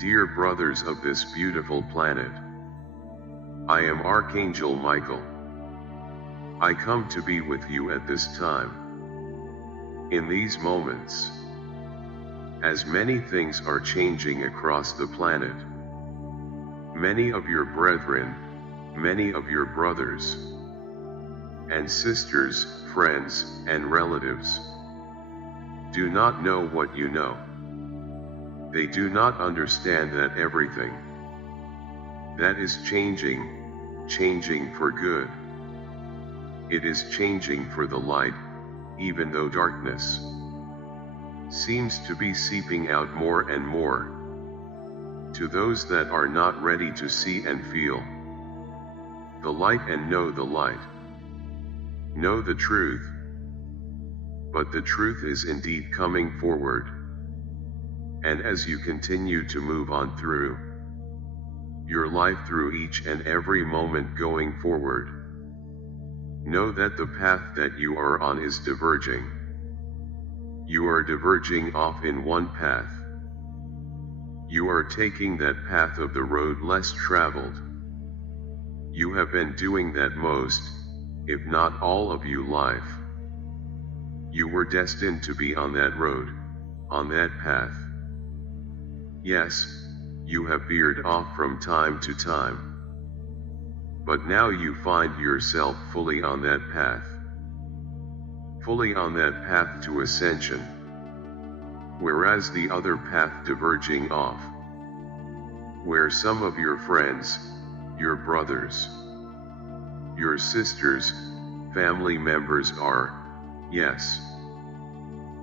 Dear brothers of this beautiful planet, I am Archangel Michael. I come to be with you at this time. In these moments, as many things are changing across the planet, many of your brethren, many of your brothers and sisters, friends and relatives, do not know what you know. They do not understand that everything that is changing for good. It is changing for the light, even though darkness seems to be seeping out more and more. To those that are not ready to see and feel the light and know the light, know the truth. But the truth is indeed coming forward. And as you continue to move on through your life, through each and every moment going forward, know that the path that you are on is diverging. You are diverging off in one path. You are taking that path of the road less traveled. You have been doing that most, if not all of your life. You were destined to be on that road, on that path. Yes, you have veered off from time to time. But now you find yourself fully on that path. Fully on that path to ascension. Whereas the other path diverging off, where some of your friends, your brothers, your sisters, family members are, yes,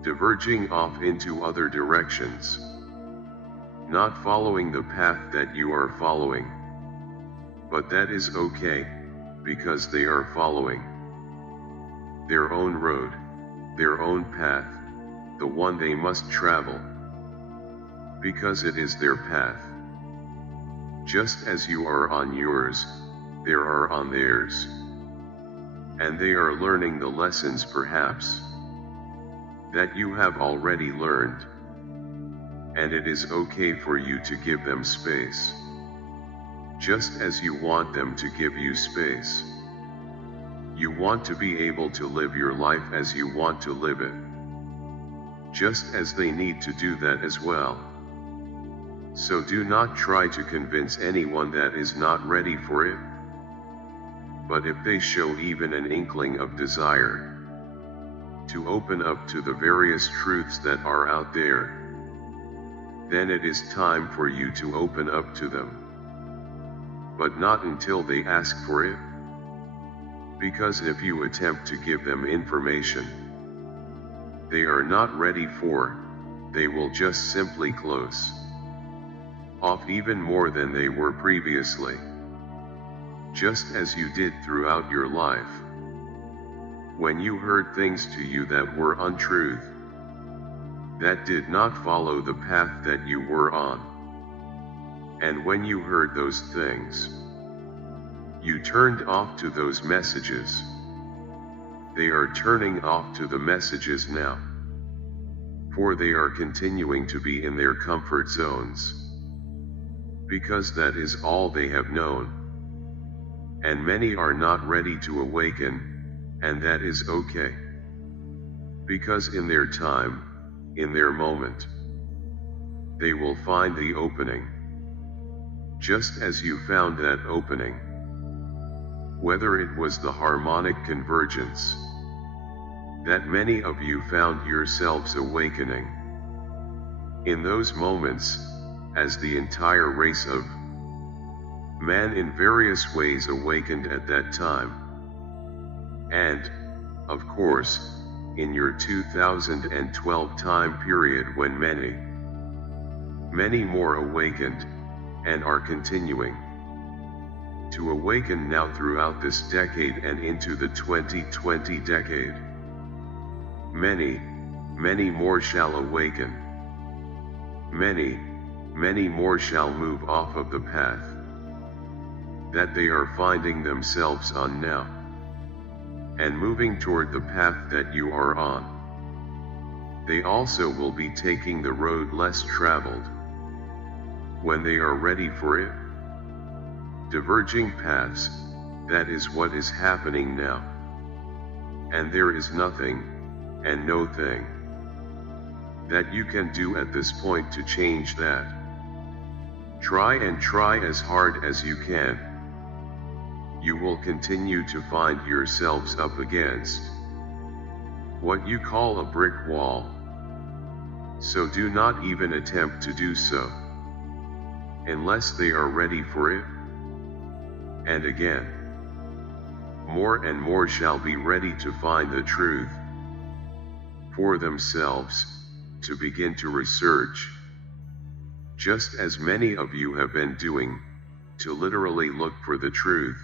diverging off into other directions, not following the path that you are following. But that is okay, because they are following their own road, their own path, the one they must travel, because it is their path. Just as you are on yours, they are on theirs. And they are learning the lessons perhaps that you have already learned. And it is okay for you to give them space, just as you want them to give you space. You want to be able to live your life as you want to live it, just as they need to do that as well. So do not try to convince anyone that is not ready for it. But if they show even an inkling of desire to open up to the various truths that are out there, then it is time for you to open up to them. But not until they ask for it. Because if you attempt to give them information they are not ready for, they will just simply close off even more than they were previously. Just as you did throughout your life. When you heard things to you that were untruth, that did not follow the path that you were on. And when you heard those things, you turned off to those messages. They are turning off to the messages now. For they are continuing to be in their comfort zones. Because that is all they have known. And many are not ready to awaken, and that is okay. Because in their time, in their moment, they will find the opening. Just as you found that opening. Whether it was the harmonic convergence that many of you found yourselves awakening. In those moments, as the entire race of man in various ways awakened at that time. And, of course, in your 2012 time period when many more awakened, and are continuing to awaken now throughout this decade and into the 2020 decade. Many more shall awaken. Many more shall move off of the path that they are finding themselves on now, and moving toward the path that you are on. They also will be taking the road less traveled, when they are ready for it. Diverging paths, that is what is happening now. And there is nothing, and no thing, that you can do at this point to change that. Try and try as hard as you can. You will continue to find yourselves up against what you call a brick wall. So do not even attempt to do so, unless they are ready for it. And again, more and more shall be ready to find the truth for themselves, to begin to research, just as many of you have been doing, to literally look for the truth,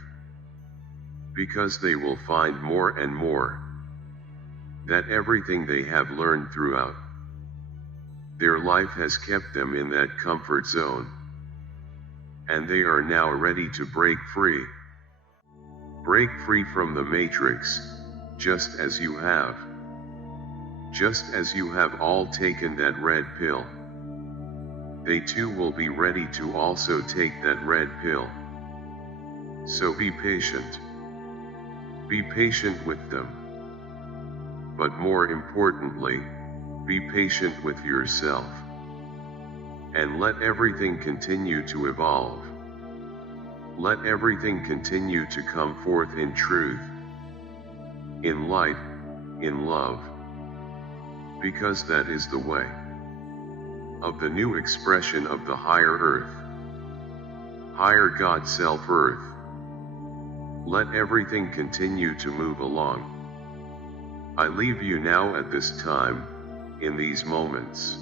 because they will find more and more that everything they have learned throughout their life has kept them in that comfort zone, and they are now ready to break free. Break free from the matrix, just as you have all taken that red pill. They too will be ready to also take that red pill. So be patient. Be patient with them. But more importantly, be patient with yourself. And let everything continue to evolve. Let everything continue to come forth in truth, in light, in love. Because that is the way of the new expression of the higher earth, higher God self earth. Let everything continue to move along. I leave you now at this time, in these moments.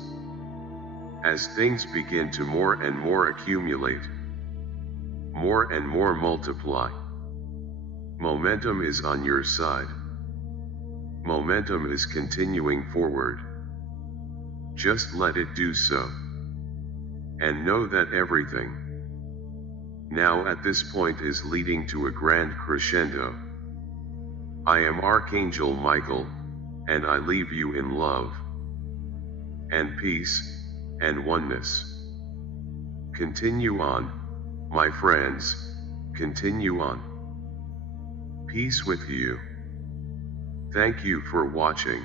As things begin to more and more accumulate, more and more multiply, momentum is on your side. Momentum is continuing forward. Just let it do so. And know that everything now at this point is leading to a grand crescendo. I am Archangel Michael, and I leave you in love, and peace, and oneness. Continue on, my friends, continue on. Peace with you. Thank you for watching.